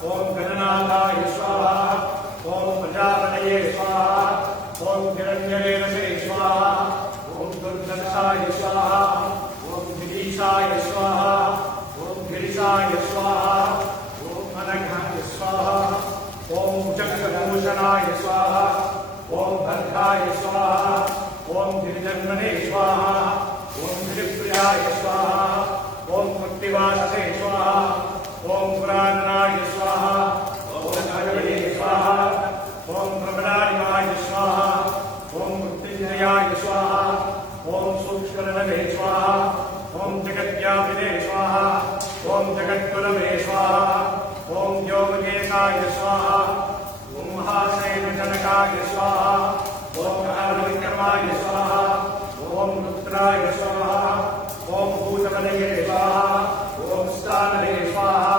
ओम गणनाथाय स्वाहा ओम प्रजापतये स्वाहा ओम हिरण्यवेदसे स्वाहा ओम दुर्धर्षाय स्वाहा ओम गिरीशाय स्वाहा ओम गिरिशाय स्वाहा ओम अनघाय स्वाहा ओम जगभूषणाय स्वाहा ओम भद्राय स्वाहा ओम गिरिजन्मने स्वाहा ओम गिरिप्रियाय स्वाहा ओम मुक्तिवाससे स्वाहा ओम पुराणाय स्वाहा ओम भगवते स्वाहा ओम प्रबलाय स्वाहा ओम मृत्युंजयाय स्वाहा ओम सूक्ष्मनवे स्वाहा ओम जगद्व्यापिने स्वाहा ओम जगद्गुरवे स्वाहा ओम योगकेशाय स्वाहा ओम महासेनजनकाय स्वाहा ओम हरविक्रमाय स्वाहा ओम रुद्राय स्वाहा ओम भूतपदये स्वाहा ओम स्थानवे स्वाहा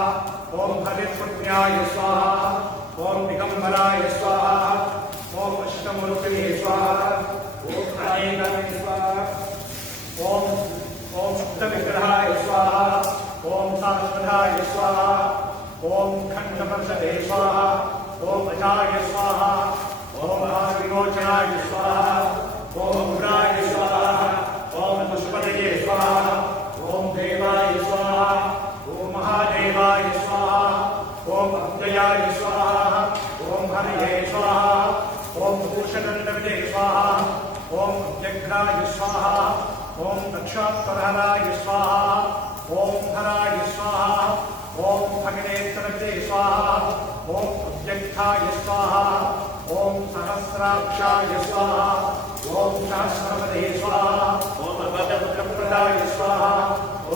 ओम हरिपुण्याय स्वाहा ओम दिगंबराय स्वाहा ओम अष्टमूर्तये स्वाहा ओम अनेकाय स्वाहा ओम सप्तविग्रहाय स्वाहा ओम शाश्वताय स्वाहा ओम खंडपर्षदे स्वाहा ओम अजाय स्वाहा ओम महाविमोचनाय स्वाहा ओम उग्राय स्वाहा ओम पुष्पदये स्वाहा ओम देव सूर्याय स्वाहा ओम हरये स्वाहा ओम भूषणन्दविदे स्वाहा ओम जघ्राय स्वाहा ओम दक्षात्तरहराय स्वाहा ओम हराय स्वाहा ओम भगनेत्रविदे स्वाहा ओम अव्यक्ताय स्वाहा ओम सहस्राक्षाय स्वाहा ओम सहस्रपदे स्वाहा ओम अवधपुत्रप्रदाय स्वाहा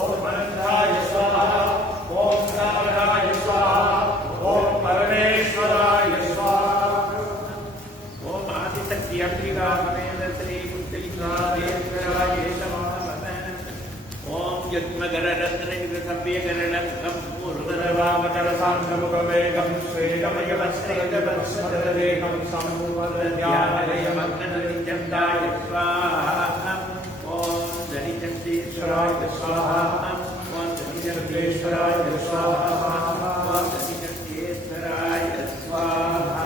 ओम अनन्ताय स्वाहा ओम सावराय स्वाहा ओम परमेश्वराय स्वाहा ओम आदिशक्ति अम्बिका परमेश्वरी पुत्रिकाय नमः ओम यत्मगररत्नयुगसम्भ्यगरलङ्कं पूर्वदवावतरसाङ्गमुखमेघं श्वेतमयवस्त्रैकवत्सदरेकं सम्पूर्णध्यानलयमग्ननित्यन्ताय स्वाहा ओम धनिचन्द्रेश्वराय स्वाहा ओम धनिचन्द्रेश्वराय स्वाहा ओम धनिचन्द्रेश्वराय स्वाहा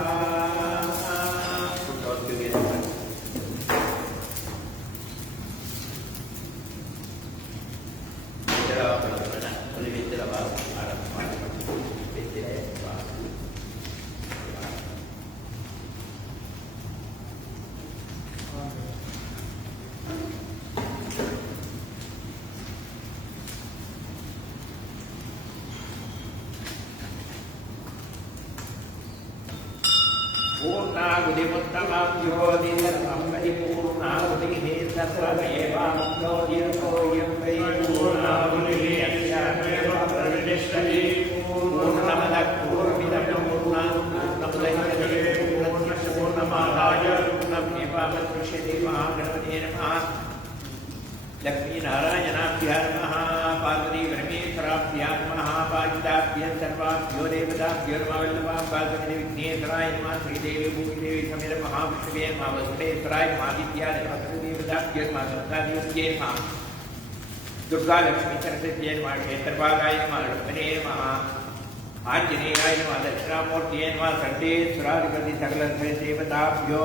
लक्ष्मी नारायणाभ्यां नमः पार्वती परमेश्वराभ्यां नमः पाजिताभ्यं सर्वाभ्यो देवताभ्यो नमः वल्लभां पार्वती विघ्नेश्वराय नमः श्रीदेवी भूमिदेवी समेत महाविष्णवे नमः वसुदेश्वराय नमः आदित्याय नमः सर्वदेवताभ्यो नमः सप्तादेव्यै नमः दुर्गा लक्ष्मी सरस्वत्यै नमः क्षेत्रपालाय नमः लक्ष्मणे नमः आंजनेयाय नमः दक्षिणामूर्तये नमः सर्वेश्वराधिपति सकल देवताभ्यो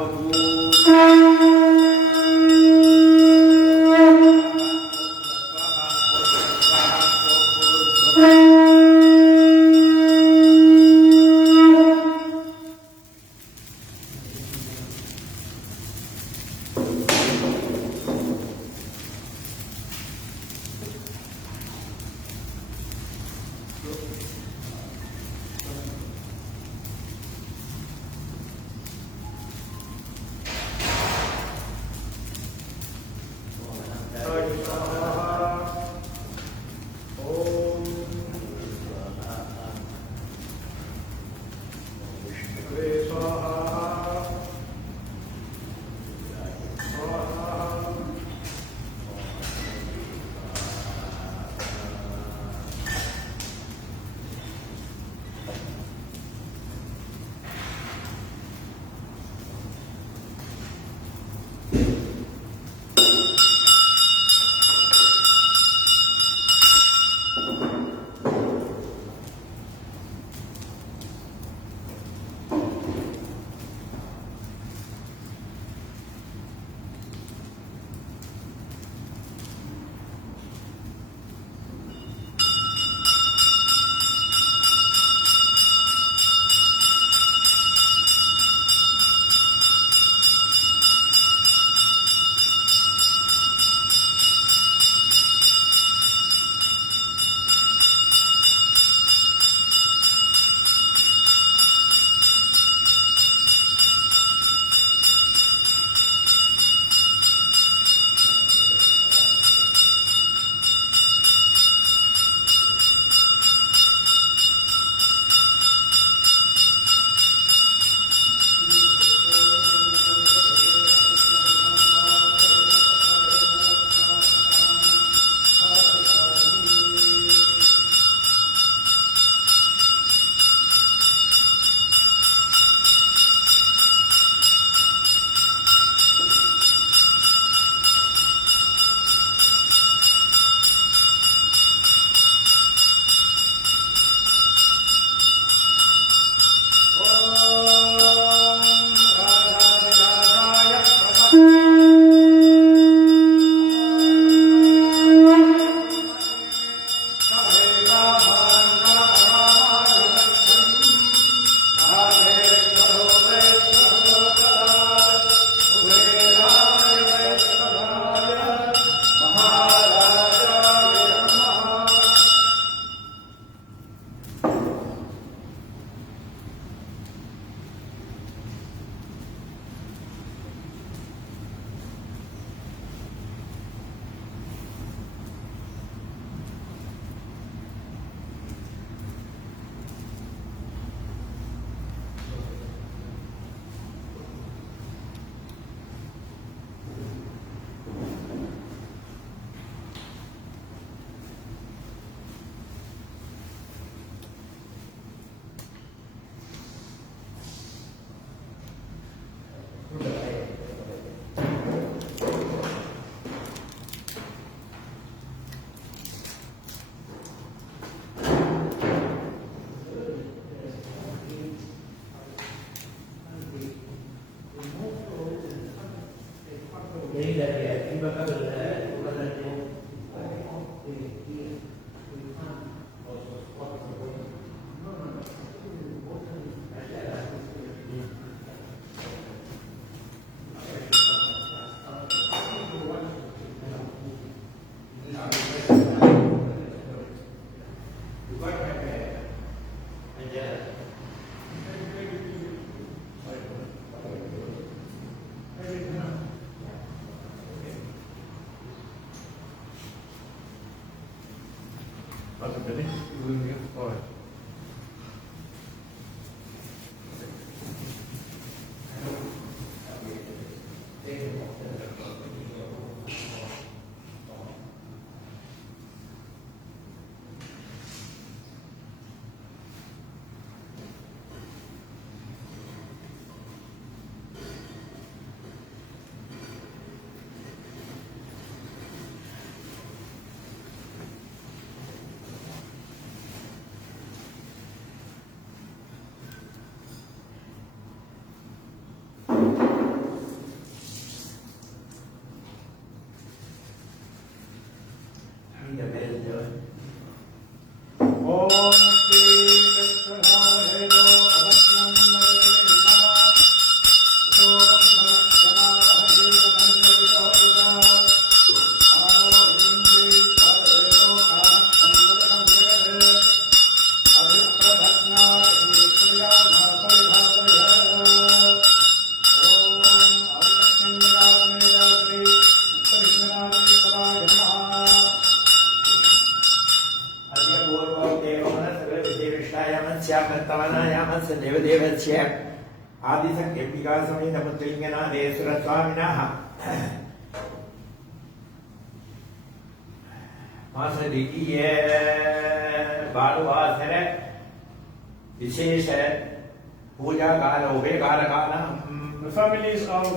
The families of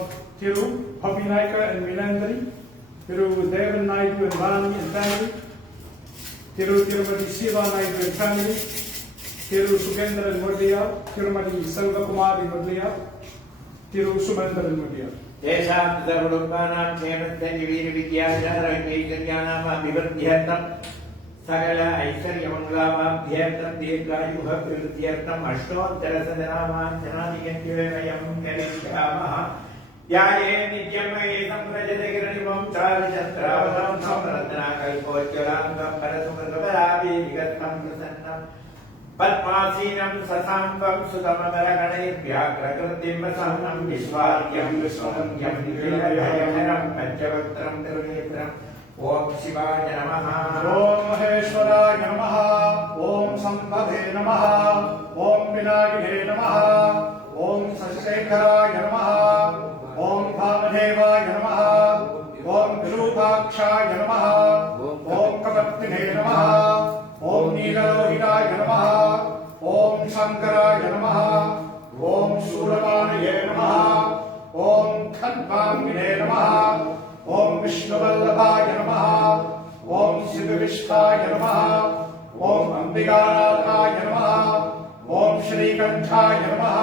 Thiru, Papinaika and Milandri, Thiru Devan Naidu and Bani and family, Thiru Tirumati Siva Naidu and family, Thiru Sukendra and Murdiyar, Tirumati Selva Kumar and Murdiyar, Thiru Sumandar and Murdiyar. तेषां सर्वलोकानां क्षेमस्य विद्याचारैकैकर्याणाम् अभिवृद्ध्यर्थं सकल ऐश्वर्यमङ्गलामाभ्यर्थं दीर्घायुः प्रवृद्ध्यर्थम् अष्टोत्तरशतनामाञ्चनादिकं करिष्यामः ध्याये नित्यं मयि सम्प्रजते गिरिवं चारुचन्द्रावतं समरत्नाकल्पोज्ज्वलाङ्गं परसुमृतपराभिगतं प्रसन्नं पद्मासीनं शशाङ्कं सुतममरगणैर्व्याघ्रकृतिं सहनं विश्वार्यं विश्वमन्यं निलयभयहरं पञ्चवक्त्रं तिरुनेत्रम् ओम शिवाय नमः। ओम महेश्वराय नमः। ओम संभवे नमः। ओम विनायके नमः। ओम शशिशेखराय नमः। ओम कामदेवाय नमः। ओम विरूपाक्षाय नमः। ओम कपत्तिने नमः। ओम नीललोहिताय नमः। ओम शंकराय नमः। ओम शूलपाणये नमः। ओम खड्गांगिने नमः। ओम विष्णुवल्लभाय नमः। ओम शिवविष्टाय नमः। ओम अंबिकानाथाय नमः। ओम श्रीकंठाय नमः।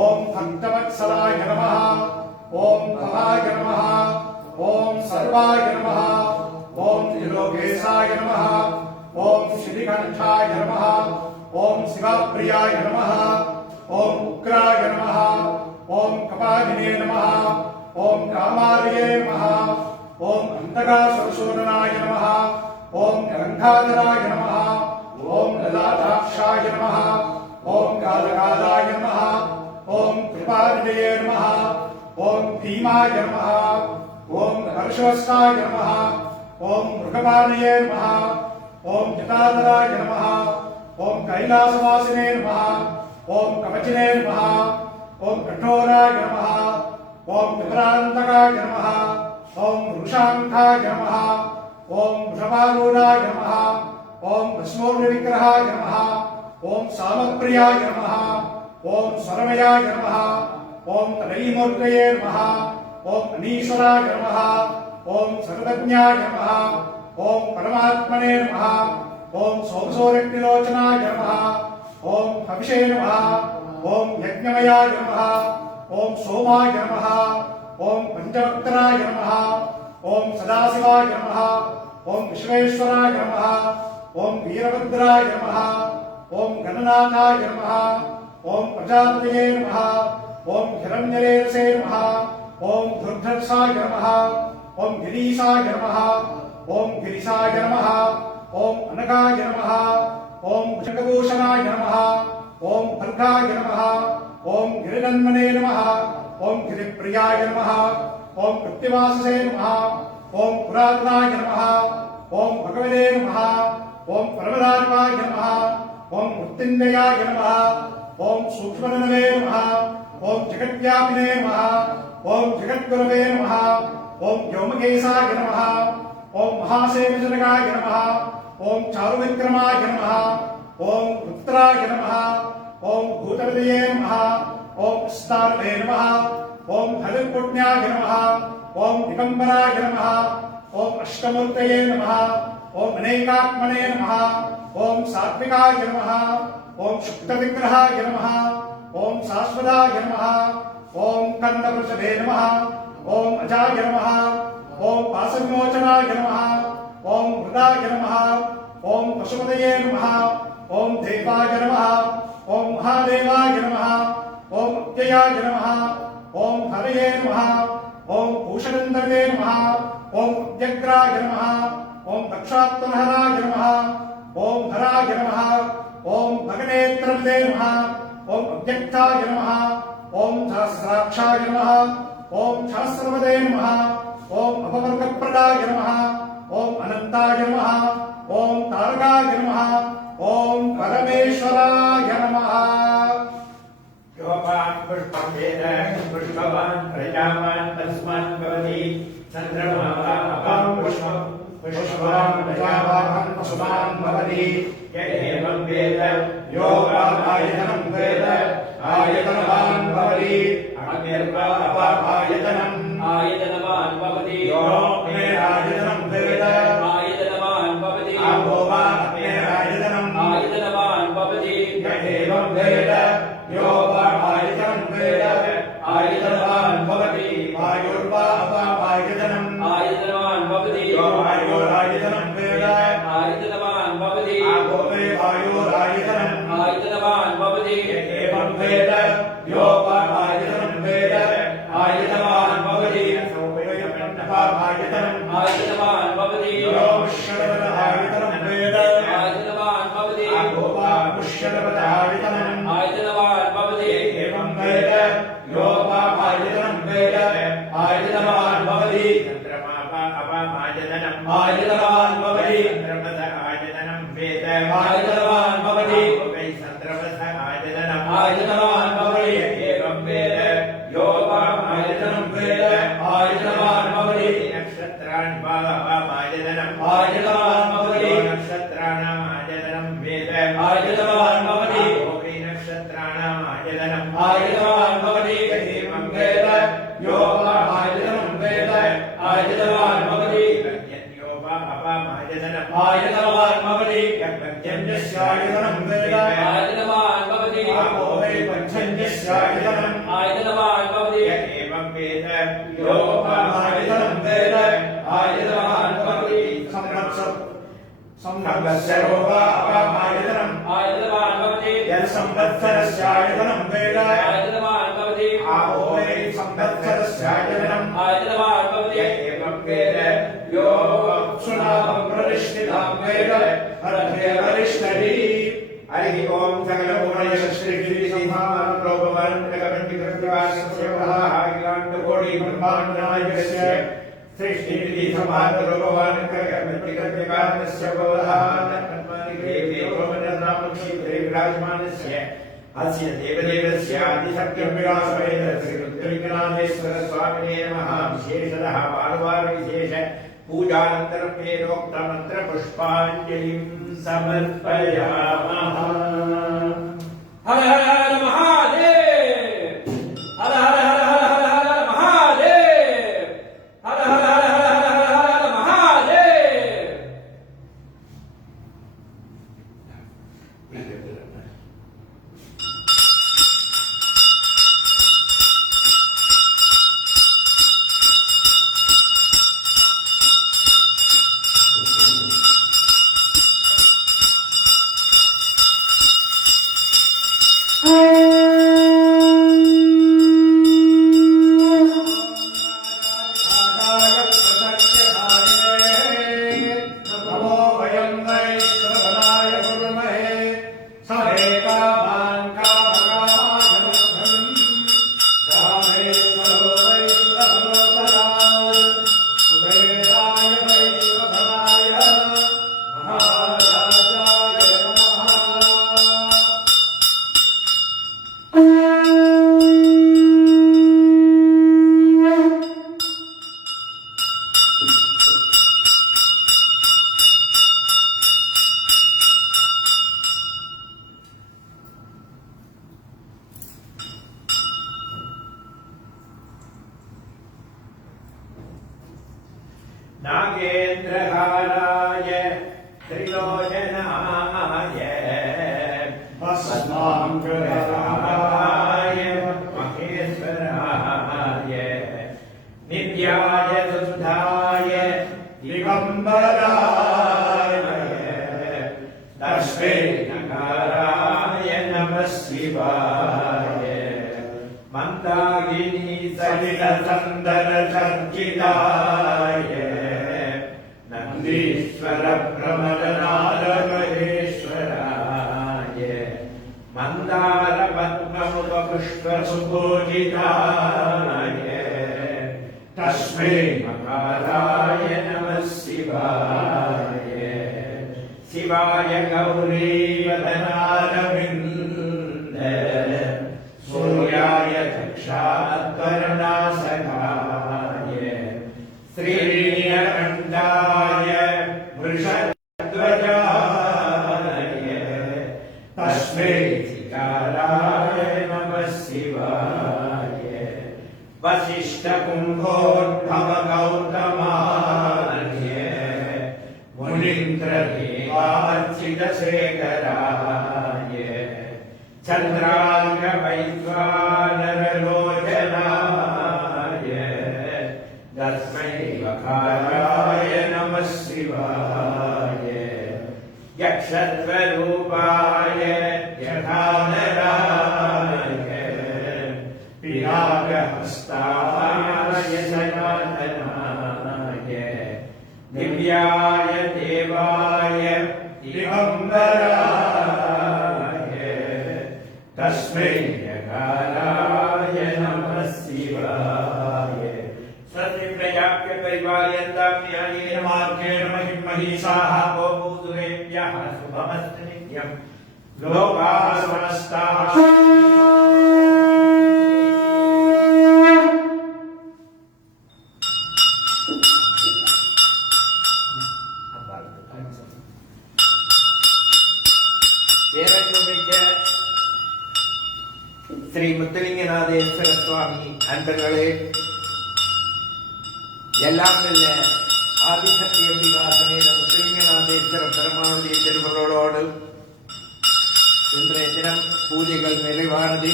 ओम भक्तवत्सलाय नमः। ओम भवाय नमः। ओम सर्वाय नमः। ओम त्रिलोकेशाय नमः। ओम श्रीकंठाय नमः। ओम शिवप्रियाय नमः। ओम उग्राय नमः। ओम कपालिने नमः। ओम कामार्ये नमः। ओम अंतकासुरसूदनाय नमः। ओम गंगाधराय नमः। ओम ललाटाक्षाय नमः। ओम कालकालाय नमः। ओम कृपानिधये नमः। ओम भीमाय नमः। ओम हर्षवस्ताय नमः। ओम मृगपानये नमः। ओम जटाधराय नमः। ओम कैलासवासिने नमः। ओम कवचिने नमः। ओम कठोराय नमः। ओम विभ्रांतकाय नमः। ओम वृषांकाय नमः। ओम वृषभारूढाय नमः। ओम भस्मोग्रविग्रहाय नमः। ओम सामप्रियाय नमः। ओम स्वरमयाय नमः। ओम तदैमूर्तये नमः। ओम अनीश्वराय नमः। ओम सर्वज्ञाय नमः। ओम परमात्मने नमः। ओम सोमसोरक्तिलोचनाय नमः। ओम हविषे नमः। ओम यज्ञमयाय नमः। ओम सोमाय नमः। ओम पंचवक्त्राय नमः। ओम सदाशिवाय नमः ओम विश्वेश्वराय नमः ओम वीरभद्राय नमः ओम गणनाथाय नमः ओम प्रजापतये नमः ओम हिरण्यरेतसे नमः ओम दुर्धर्षाय नमः ओम गिरीशाय नमः ओम गिरिशाय नमः ओम अनगाय नमः ओम भुजगभूषणाय नमः ओम भर्गाय नमः ओम गिरिनन्मने नमः ओम गिरिप्रियाय नमः ओम कृत्तिवाससे नमः ओम पुरातनाय नमः ओम भगवते नमः ओम परमरात्माय नमः ओम मृत्युंजयाय नमः ओम सूक्ष्मनवे नमः ओम जगद्व्यापिने नमः ओम जगद्गुरवे नमः ओम व्योमकेशाय नमः ओम महासेनजनकाय नमः ओम चारुविक्रमाय नमः ओम रुद्राय नमः ओम भूतविदये नमः ओम स्तारवे नमः ओम हरिपुण्याय नमः ओम दिगंबराय नमः ओम अष्टमूर्तये नमः ओम अनेकात्मने नमः ओम सात्विकाय नमः ओम शुक्तविग्रहाय नमः ओम शाश्वताय नमः ओम कन्दवृषभे नमः ओम अजाय नमः ओम पाशविमोचनाय नमः ओम मृदाय नमः ओम पशुपतये नमः ओम देवाय नमः ओम महादेवाय नमः ओम अव्ययाय नमः ओम हरये नमः ओम भूषणन्दवे नमः ओम अव्यग्राय नमः ओम दक्षात्महराय नमः ओम हराय नमः ओम भगनेत्रवदे नमः ओम अव्यक्ताय नमः ओम सहस्राक्षाय नमः ओम सहस्रवदे नमः ओम अपवर्गप्रदाय नमः ओम अनंताय नमः ओम तारकाय नमः ओम परमेश्वराय नमः योपान पुष्पं वेद पुष्पवान् प्रजावान् तस्मान् भवति चन्द्रमा अपां पुष्पं पुष्पवान् प्रजावान् तस्मान् भवति य एवं वेद योगायतनं वेद आयतनवान् भवति अग्निर्वा अपायतनम् आयतनवान् भवति योऽग्निरायतनं वेद आयतनवान् भवति आपो वा अग्निरायतनम् आयतनवान् भवति य एवं वेद योगायतनं वेद आयतनवान् भवति वायुर्वा अपायतनम् आयतनवान् भवति यो वायुरायतनं वेद आयतनवान् भवति आपो वे वायुरायतनम् आयतनवान् भवति एवं वेद योगायतनं वेद आयतनवान् भवति सोपयोगपण्डपायतनम् आयतनवान् भवति यो मुष्यवदायतनं वेद आयतनवान् भवति आपो वा मुष्यवदायतनम् आयतनवान् भवति एवं वेद योगायतनं वेद आयतनवान् भवति चन्द्रमा अपामायतनम् आयतनवान् भवति चन्द्रमस आयतनं वेद आयतनवान् भवति वै चन्द्रमस आयतनम् आयतनवान् भवति एवं वेद योगायतनं वेद आयतनवान् भवति नक्षत्राणि वा अपामायतनम् आयतनवान् भवति नक्षत्राणाम् आयतनं वेद आयतनवान् भवति वै नक्षत्राणाम् आयतनम् आयतनवान् भवति एवं वेद योगायतनं वेद आयतनवान् भवति पर्जन्यो वा अपामायतनम् आयतनवान् भवति पर्जन्यस्यायतनं वेद आयतनवान् भवति आपो वै पर्जन्यस्यायतनम् आयतनवान् भवति एवं वेद योगायतनं वेद आयतनवान् भवति संवत्सरो वा अपामायतनम् आयतनवान् भवति यत्संवत्सरस्यायतनं वेद आयतनवान् भवति आपो वै संवत्सरस्यायतनम् आयतनवान् भवति एवं वेद यो सुनामं प्रतिष्ठितां वेद हरहरिष्ठरि हरि ओम सकलगुणय श्रीगिरिसिंहारोपवान् जगन्निकृतिवासस्य महाहागिलाण्डकोटि ब्रह्माण्डनायकस्य सृष्टिविधि समारोपवान् जगन्निकृतिवासस्य बहुधान्मानिग्रेभे विराजमानस्य अस्य देवदेवस्य आदिशक्तिं विलासवेद श्रीरुद्रलिङ्गनाथेश्वर स्वामिने नमः विशेषतः वारवारविशेष पूजानन्तरं वेदोक्त मंत्र पुष्पाञ्जलिं समर्पयामः। हर हर हर महादेव हर हर हर हर हर हर महादेव हर हर हर हर हर हर हर महादेव। नागेन्द्रहाराय त्रिलोचनाय भस्माङ्कराय महेश्वराय नित्याय शुद्धाय दिगम्बराय तस्मै नकाराय नमः शिवाय मन्दाकिनी सलिलसन्दन चर्चिताय नन्दीश्वर प्रमदनाद महेश्वराय मन्दार पद्ममुख पुष्प सुपूजिताय तस्मै मकाराय नमः शिवाय शिवाय गौरी वदनारविन्द सूर्याय चक्षात्वर्णासकाय श्रीनीलकण्ठाय वृषध्वजाय तस्मै शिकाराय नमः शिवाय वसिष्ठकुम्भोद्भव गौतमाय मुनीन्द्रदेवार्चितशेखराय चन्द्रांग वैश्वानरलोचनाय तस्मै वकाराय नमः शिवाय यक्षस्वरूपाय यथाधराय पिनाकहस्ताय सनातनाय दिव्याय देवाय दिगम्बराय तस्मै यकाराय नमः शिवाय सत्यप्रजाप्य परिपालयन्तां न्यायेन मार्गेण महिषाः गोभूसुरेभ्यः शुभमस्तु नित्यं लोकाः समस्ताः श्री முத்துலிங்கநாதேஸ்வர சுவாமி அன்பர்களே, எல்லாம் வல்ல ஆதிசக்தி அம்பிகா சமேத முத்துலிங்கநாதேஸ்வர பெருமானுடைய திருவருளோடு இன்றைய தினம் பூஜைகள் நிறைவானது.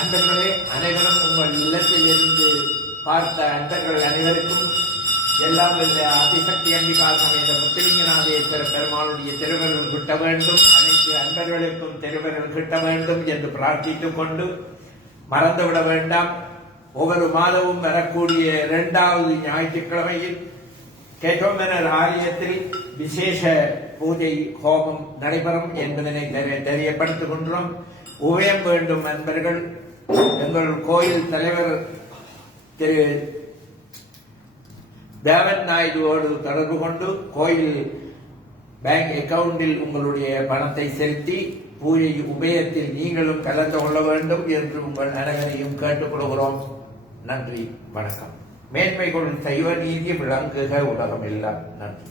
அன்பர்களே, அனைவரும் உங்கள் இல்லத்தில் இருந்து பார்த்த அன்பர்கள் அனைவருக்கும் எல்லாம் வல்ல ஆதிசக்தி அம்பிகா சமேத முத்துலிங்கநாதேஸ்வர பெருமானுடைய திருவருள் கிட்ட வேண்டும், அனைத்து அன்பர்களுக்கும் திருவருள் கிட்ட வேண்டும் என்று பிரார்த்தித்துக் கொண்டு மறந்துவிட வேண்டாம். ஒவ்வொரு மாதமும் வரக்கூடிய 2வது ஞாயிற்றுக்கிழமையில் கேட்டோம்பனர் ஆலயத்தில் விசேஷ பூஜை ஹோமம் நடைபெறும் என்பதனை தெரியப்படுத்துகின்றோம். உபயம் வேண்டும் அன்பர்கள். எங்கள் கோயில் தலைவர் திரு தேவன் நாயுடுவோடு தொடர்பு கொண்டு கோயில் பேங்க் அக்கவுண்டில் உங்களுடைய பணத்தை செலுத்தி பூஜை உபயத்தில் நீங்களும் கலந்து கொள்ள வேண்டும் என்று உங்கள் அனைவரையும் கேட்டுக்கொள்கிறோம். நன்றி, வணக்கம். மேன்மைகள் சைவ நீதி விளங்குக உலகம் எல்லாம். நன்றி.